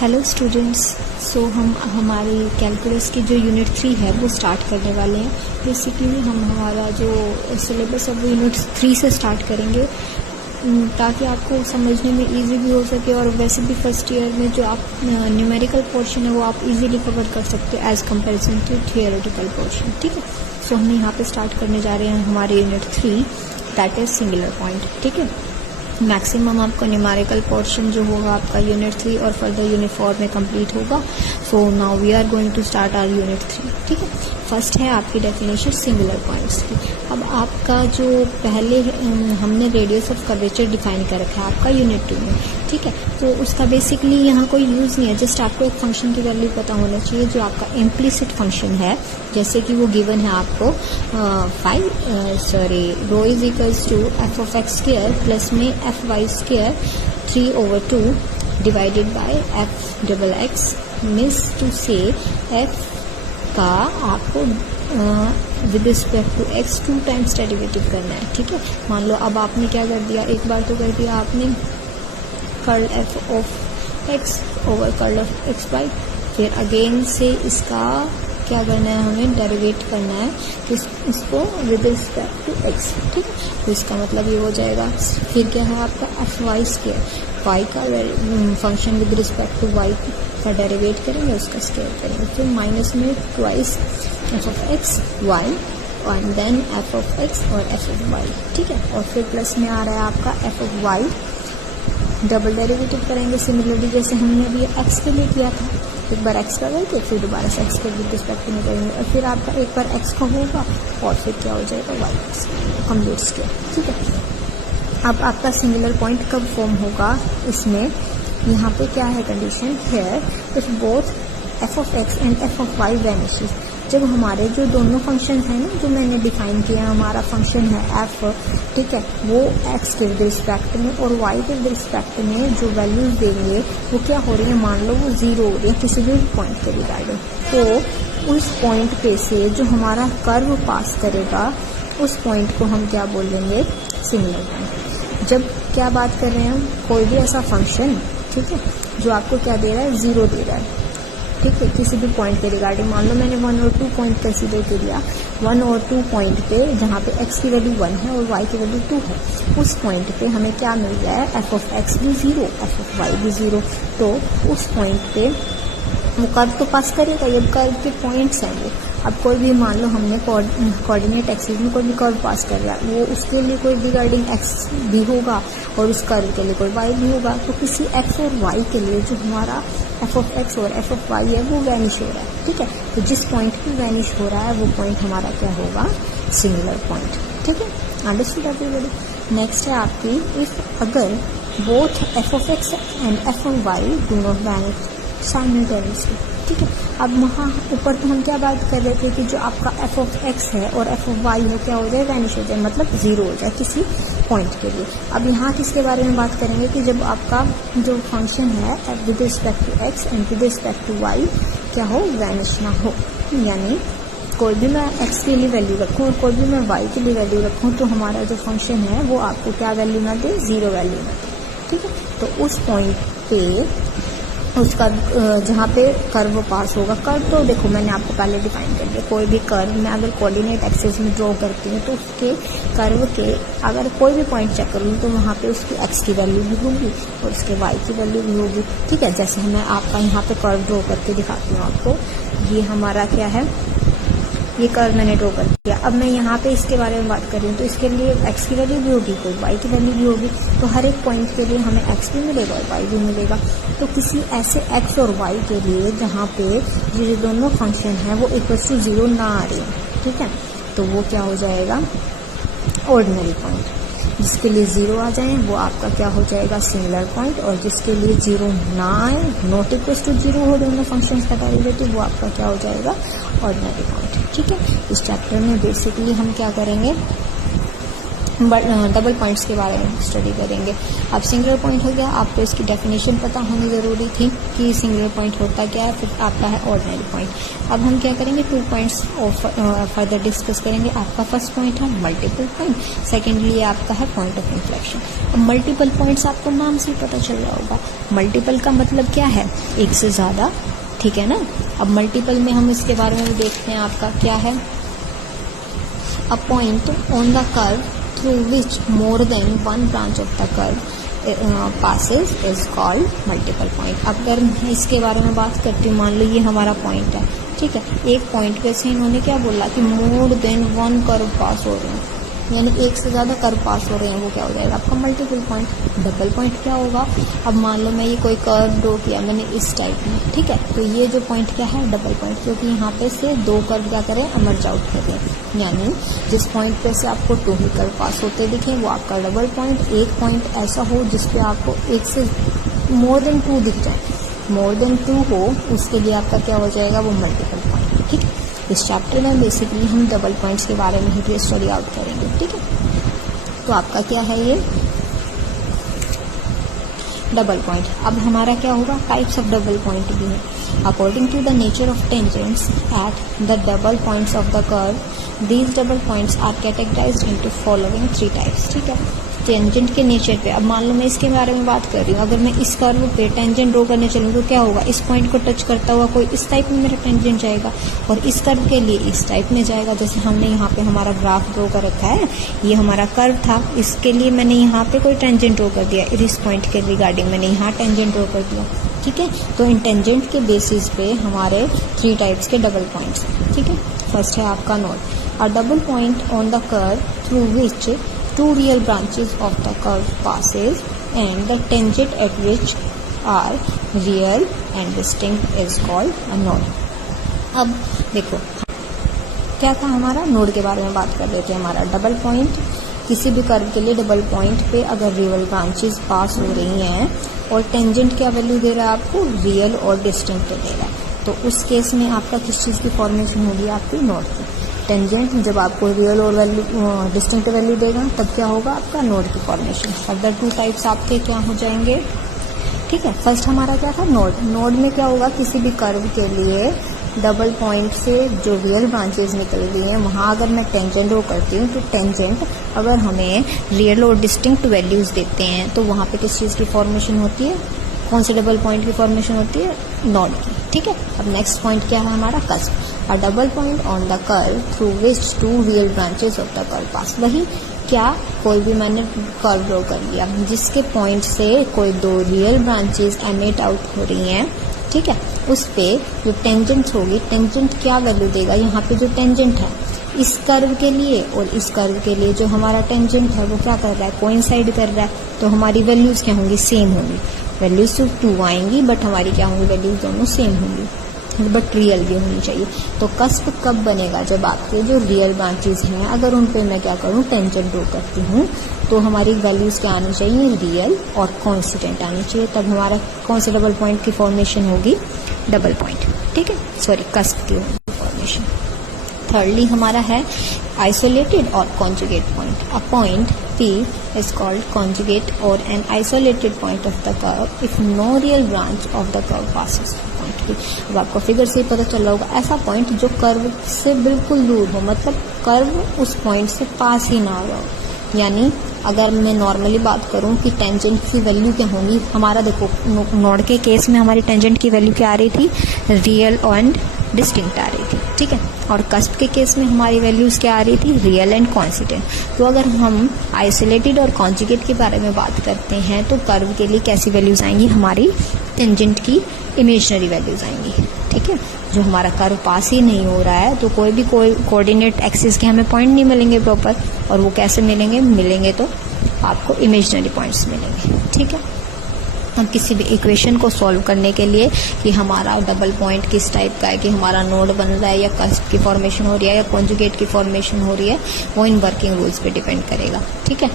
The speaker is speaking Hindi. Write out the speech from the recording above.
Hello students. सो हम हमारी कैलकुलस की जो यूनिट 3 है वो स्टार्ट करने वाले हैं। बेसिकली हम हमारा जो सिलेबस है वो यूनिट 3 से स्टार्ट करेंगे ताकि आपको समझने में इजी भी हो सके, और वैसे भी फर्स्ट ईयर में जो आप न्यूमेरिकल पोर्शन है वो आप इजीली कवर कर सकते हो as comparison to theoretical portion. ठीक है, सो हम यहाँ पे स्टार्ट करने जा रहे हैं हमारे unit 3, that is singular point. ठीक है, मैक्सिमम आपका न्यूमेरिकल पोर्शन जो होगा आपका यूनिट 3 और फर्दर यूनिट 4 में कंप्लीट होगा। So now we are going to start our unit 3। ठीक है, फर्स्ट है आपकी डेफिनेशन सिंगुलर पॉइंट्स की। अब आपका जो पहले हमने रेडियस ऑफ कर्वेचर डिफाइन कर रखा है आपका यूनिट 2 में। ठीक है, तो उसका बेसिकली यहाँ कोई यूज़ नहीं है, जस्ट आपको एक फंक्शन की वैल्यू पता होना चाहिए जो आपका इम्प्लिसिट फंक्शन है, जैसे कि वो गिवन है आपको rho is equals to F of X square plus में F Y square 3/2 divided by F double X, means to say F का आपको with respect to X 2 times derivative करना है। ठीक है, मान लो अब आपने क्या कर दिया, एक बार तो कर दिया आपने curl F of X over curl of X Y, फिर अगेन से इसका क्या करना है, हमें डेरिवेट करना है इसको विद रिस्पेक्ट टू एक्स। ठीक है, तो इसका मतलब ये हो जाएगा, फिर क्या है आपका एफ वाई स्क्वायर, वाई का function with respect to Y का डेरिवेट करेंगे, उसका स्क्वायर करेंगे, फिर माइनस में twice F of X Y और देन एफ ऑफ एक्स और एफ ऑफ वाई। ठीक है, और फिर प्लस में आ रहा है आपका F of Y, double derivative करेंगे सिमिलरली जैसे हमने अभी एक्स के लिए किया था, एक बार एक्स का करके फिर दोबारा से एक्स के विद रिस्पेक्ट में करेंगे, और फिर आपका एक बार एक्स का होगा और फिर क्या हो जाएगा वाई कंप्लीट स्क्वायर। ठीक है, अब आपका सिंगुलर पॉइंट कब फॉर्म होगा, इसमें यहाँ पे क्या है condition, here if both F of X and F of Y vanishes, जब हमारे जो दोनों फंक्शन हैं ना जो मैंने डिफाइन किया, हमारा फंक्शन है एफ, ठीक है, वो एक्स के विद रिस्पेक्ट में और वाई के विद रिस्पेक्ट में जो वैल्यूज देंगे वो क्या हो रही है, मान लो वो 0 हो रही है किसी भी पॉइंट के रिगार्डिंग, तो उस पॉइंट पे से जो हमारा कर्व पास करेगा उस पॉइंट को हम क्या बोलेंगे, सिंगुलर पॉइंट। जब क्या बात कर रहे हैं हम, कोई भी ऐसा फंक्शन, ठीक है, जो आपको क्या दे रहा है, 0 दे रहा है। ठीक है, किसी भी पॉइंट के रिगार्डिंग, मान लो मैंने 1 और 2 पॉइंट कंसीडर कर लिया, 1 और 2 पॉइंट पे जहाँ पे x की वैल्यू 1 है और y की वैल्यू 2 है, उस पॉइंट पे हमें क्या मिल गया है, एफ ऑफ एक्स भी 0, एफ ऑफ वाई भी 0, तो उस पॉइंट पे वो कर्व तो पास करेगा, ये कर्व के पॉइंट्स हैं वो। अब कोई भी मान लो हमने कोऑर्डिनेट एक्सिस में कोई भी कर्व पास कर रहा है, वो उसके लिए कोई रिगार्डिंग एक्स भी होगा और उस कर्व के लिए कोई वाई भी होगा, तो किसी एक्स और वाई के लिए जो हमारा एफ ऑफ एक्स और एफ ऑफ वाई है वो वैनिश हो रहा है। ठीक है, तो जिस पॉइंट पे वैनिश हो रहा है वो पॉइंट हमारा क्या होगा, सिंगुलर पॉइंट। ठीक है, अंडरस्टूड एवरीबॉडी। नेक्स्ट है आपकी, इफ अगर both F of X and F of why do not vanish simultaneously. ठीक है, अब वहाँ ऊपर तो हम क्या बात कर रहे थे कि जो आपका एफ ऑफ एक्स है और एफ ऑफ वाई है क्या हो जाए, वैनिश हो जाए, मतलब 0 हो जाए किसी पॉइंट के लिए। अब यहाँ किसके बारे में बात करेंगे कि जब आपका जो फंक्शन है with respect to X and with respect to Y क्या हो, वैनिश ना हो, यानी कोई भी मैं एक्स के लिए वैल्यू रखूँ और कोई भी मैं वाई के लिए वैल्यू रखूँ तो हमारा जो फंक्शन है वो आपको क्या वैल्यू ना दे, 0 वैल्यू ना दे। ठीक है, तो उस पॉइंट पे उसका जहाँ पे कर्व पास होगा, कर्व तो देखो मैंने आपको पहले डिफाइन कर दिया, कोई भी कर्व मैं अगर कोऑर्डिनेट एक्सिस में ड्रॉ करती हूँ तो उसके कर्व के अगर कोई भी पॉइंट चेक करूँ तो वहाँ पे उसकी एक्स की वैल्यू भी होगी और उसके वाई की वैल्यू भी होगी। ठीक है, जैसे मैं आपका यहाँ पे कर्व ड्रॉ करके दिखाती हूँ आपको, ये हमारा क्या है, ये कर्व मैंने ड्रॉ कर दिया। अब मैं यहाँ पे इसके बारे में बात कर रही हूँ तो इसके लिए x की वैल्यू भी होगी, कोई y की वैल्यू भी होगी, तो हर एक पॉइंट के लिए हमें x भी मिलेगा और y भी मिलेगा। तो किसी ऐसे x और y के लिए जहाँ पे ये दोनों फंक्शन हैं वो इक्वल टू 0 ना आ रही है, ठीक है, तो वो क्या हो जाएगा, ऑर्डिनरी पॉइंट। जिसके लिए 0 आ जाए वो आपका क्या हो जाएगा, सिंगुलर पॉइंट, और जिसके लिए 0 ना आए, नॉट इक्वल टू 0 हो दोनों फंक्शन का डेरिवेटिव, वो आपका क्या हो जाएगा, ऑर्डिनरी पॉइंट। ठीक है, इस चैप्टर में बेसिकली हम क्या करेंगे, डबल पॉइंट्स के बारे में स्टडी करेंगे। अब सिंगुलर पॉइंट हो गया, आपको इसकी डेफिनेशन पता होनी ज़रूरी थी कि सिंगुलर पॉइंट होता क्या है। फिर आपका है ऑर्डिनरी पॉइंट। अब हम क्या करेंगे, 2 पॉइंट्स फर्दर डिस्कस करेंगे। आपका फर्स्ट पॉइंट है मल्टीपल पॉइंट, सेकेंडली आपका है पॉइंट ऑफ इन्फ्लेक्शन। अब मल्टीपल पॉइंट्स आपको नाम से ही पता चल रहा होगा। मल्टीपल का मतलब क्या है, एक से ज़्यादा, ठीक है ना। अब मल्टीपल में हम इसके बारे में देखते हैं, आपका क्या है, a point on the curve through which more than one branch of the curve passes is called multiple point। अगर मैं इसके बारे में बात करती हूँ, मान लो ये हमारा पॉइंट है, ठीक है। एक पॉइंट पे से इन्होंने क्या बोला कि मोर देन 1 कर्व पास हो रहे हैं, यानी एक से ज़्यादा कर्व पास हो रहे हैं, वो क्या हो जाएगा आपका मल्टीपल पॉइंट। डबल पॉइंट क्या होगा, अब मान लो मैं ये कोई कर्व ड्रॉ किया मैंने इस टाइप में, ठीक है, तो ये जो पॉइंट क्या है डबल पॉइंट, क्योंकि यहाँ पे से 2 कर्व क्या करें, एमर्ज आउट करें, यानी जिस पॉइंट पे से आपको 2 ही कर्व पास होते दिखें वो आपका डबल पॉइंट। एक पॉइंट ऐसा हो जिसपे आपको एक से मोर देन 2 दिख जाए, मोर देन 2 हो, उसके लिए आपका क्या हो जाएगा, वो मल्टीपल पॉइंट। ठीक है, इस चैप्टर में बेसिकली हम डबल पॉइंट्स के बारे में ही स्टडी आउट करेंगे। ठीक है, तो आपका क्या है ये डबल पॉइंट। अब हमारा क्या होगा, टाइप्स ऑफ डबल पॉइंट भी है। According to the nature of tangents at the double points of the curve, these double points are categorized into following 3 types. ठीक है, टेंजेंट के नेचर पे, अब मान लो मैं इसके बारे में बात कर रही हूँ, अगर मैं इस कर्व पे टेंजेंट ड्रॉ करने चलूँ तो क्या होगा, इस पॉइंट को टच करता हुआ कोई इस टाइप में मेरा टेंजेंट जाएगा और इस कर्व के लिए इस टाइप में जाएगा। जैसे हमने यहाँ पे हमारा ग्राफ ड्रॉ कर रखा है, ये हमारा कर्व था, इसके लिए मैंने यहाँ पे कोई टेंजेंट ड्रॉ कर दिया, इस पॉइंट के रिगार्डिंग मैंने यहाँ टेंजेंट ड्रॉ कर दिया। ठीक है, तो इन टेंजेंट के बेसिस पे हमारे 3 टाइप्स के डबल पॉइंट्स हैं। ठीक है, फर्स्ट है आपका node, a double point on the curve through which 2 real branches of the curve passes and the tangent at which are real and distinct is called a node। अब देखो क्या था, हमारा नोड के बारे में बात कर रहे थे। हमारा डबल पॉइंट, किसी भी कर्व के लिए डबल पॉइंट पे अगर रियल ब्रांचेस पास हो रही हैं और टेंजेंट क्या वैल्यू दे रहा है आपको, रियल और डिस्टिंक्ट दे रहा है, तो उस केस में आपका किस चीज़ की फॉर्मेशन होगी, आपकी नोड की। टेंजेंट जब आपको रियल और वैल्यू डिस्टिंक्ट वैल्यू देगा तब क्या होगा, आपका नोड की फॉर्मेशन। फर्दर 2 टाइप्स आपके क्या हो जाएंगे। ठीक है, फर्स्ट हमारा क्या था नोड। नोड में क्या होगा, किसी भी कर्व के लिए डबल पॉइंट से जो रियल ब्रांचेस निकल रही हैं वहाँ अगर मैं टेंजेंट ड्रॉ करती हूँ तो टेंजेंट अगर हमें रियल और डिस्टिंक्ट वैल्यूज देते हैं तो वहाँ पे किस चीज़ की फॉर्मेशन होती है, कौन से डबल पॉइंट की फॉर्मेशन होती है, नोड की। ठीक है, अब नेक्स्ट पॉइंट क्या है हमारा, cusp, a double point on the curve through which 2 real branches of the curve pass. वही क्या, कोई भी मैंने कर्व ड्रॉ कर लिया जिसके पॉइंट से कोई 2 रियल ब्रांचेस एमिट आउट हो रही हैं। ठीक है, उस पे जो टेंजेंट होगी, टेंजेंट क्या वैल्यू देगा, यहाँ पे जो टेंजेंट है इस कर्व के लिए और इस कर्व के लिए जो हमारा टेंजेंट है वो क्या कर रहा है, कोइंसाइड कर रहा है, तो हमारी वैल्यूज क्या होंगी, सेम होंगी। वैल्यूज तो 2 आएंगी बट हमारी क्या होंगी, वैल्यूज दोनों सेम होंगी बट रियल भी होनी चाहिए। तो कस्प कब बनेगा, जब आपके जो रियल ब्रांचेस हैं अगर उन पे मैं क्या करूँ, टेंजेंट ड्रॉ करती हूँ तो हमारी वैल्यूज क्या आनी चाहिए, रियल और कॉन्स्टेंट आनी चाहिए, तब हमारा कौन से डबल पॉइंट की फॉर्मेशन होगी, डबल पॉइंट। ठीक है, सॉरी कस्प की फॉर्मेशन। थर्डली हमारा है आइसोलेटेड और conjugate point. A point P is called conjugate or an isolated point of the curve if no real branch of the curve passes through point P। अब आपको फिगर से ही पता चल रहा होगा, ऐसा पॉइंट जो कर्व से बिल्कुल दूर हो, मतलब कर्व उस पॉइंट से पास ही ना हो। यानी अगर मैं नॉर्मली बात करूं कि टेंजेंट की वैल्यू क्या होंगी, हमारा देखो नोड के केस में हमारी टेंजेंट की वैल्यू क्या आ रही थी, रियल एंड डिस्टिंक्ट आ रही थी। ठीक है, और कस्प के केस में हमारी वैल्यूज क्या आ रही थी, रियल एंड कॉन्स्टेंट। तो अगर हम आइसोलेटेड और कॉन्जुगेट के बारे में बात करते हैं तो कर्व के लिए कैसी वैल्यूज आएंगी, हमारी टेंजेंट की इमेजिनरी वैल्यूज आएंगी। ठीक है, जो हमारा कर्व पास ही नहीं हो रहा है तो कोई भी कोऑर्डिनेट एक्सिस के हमें पॉइंट नहीं मिलेंगे प्रॉपर, और वो कैसे मिलेंगे तो आपको इमेजिनरी पॉइंट्स मिलेंगे। ठीक है, हम किसी भी इक्वेशन को सॉल्व करने के लिए कि हमारा डबल पॉइंट किस टाइप का है, कि हमारा नोड बन रहा है या कस्प की फॉर्मेशन हो रही है या कॉन्जुगेट की फॉर्मेशन हो रही है, वो इन वर्किंग रूल्स पे डिपेंड करेगा। ठीक है।